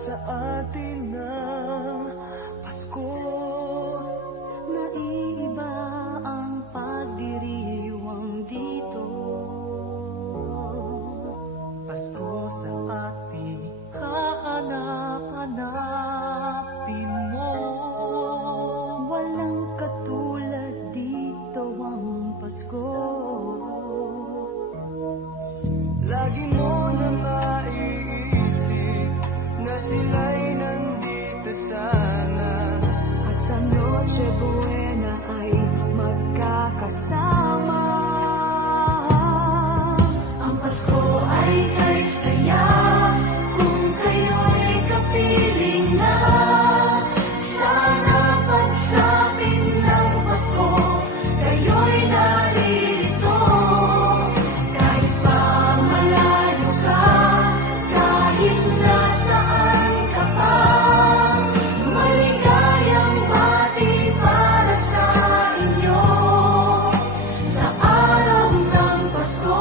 sa atin ang Pasko. Naiiba ang pagdiriwang dito. Pasko sa ating hahanap-hanapin mo. Walang katulad dito ang Pasko. Lagi mo na maiisip na sila'y nandito sana, At sa Noche Buena ay magkakasama. Ang Pasko ay kay saya kung kayo'y kapiling na. Sana pagsapit ng Pasko, kayo'y naririto. Kahit pa malayo ka, kahit nasaan ka pa, maligayang bati para sa inyo sa araw ng Pasko.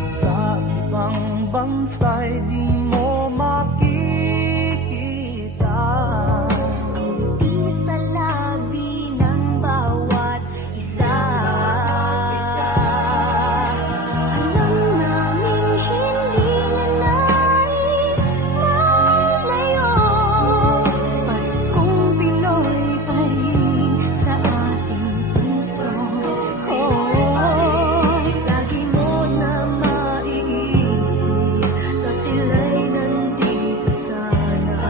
sa ibang bansa'y di mo makikita. Ngiti sa labi ng bawat isa. Alam naming hindi na nais malayo. Paskong Pinoy pa rin sa ating puso. Lagi mo na maiisip na sila'y nandito sana.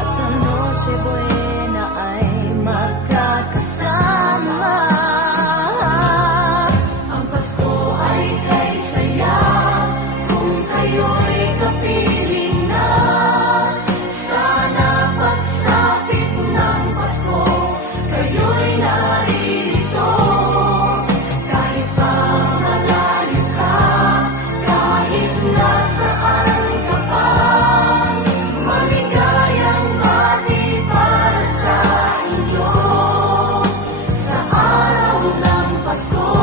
At sa Noche Buena ay magkakasama. Ang Pasko ay kay saya kung kayo'y kapiling na. Sana pagsapit ng Pasko, kayo'y naririto. Kahit pa malayo ka, kahit nasaan ka pa, maligayang bati para sa inyo sa araw ng Pasko.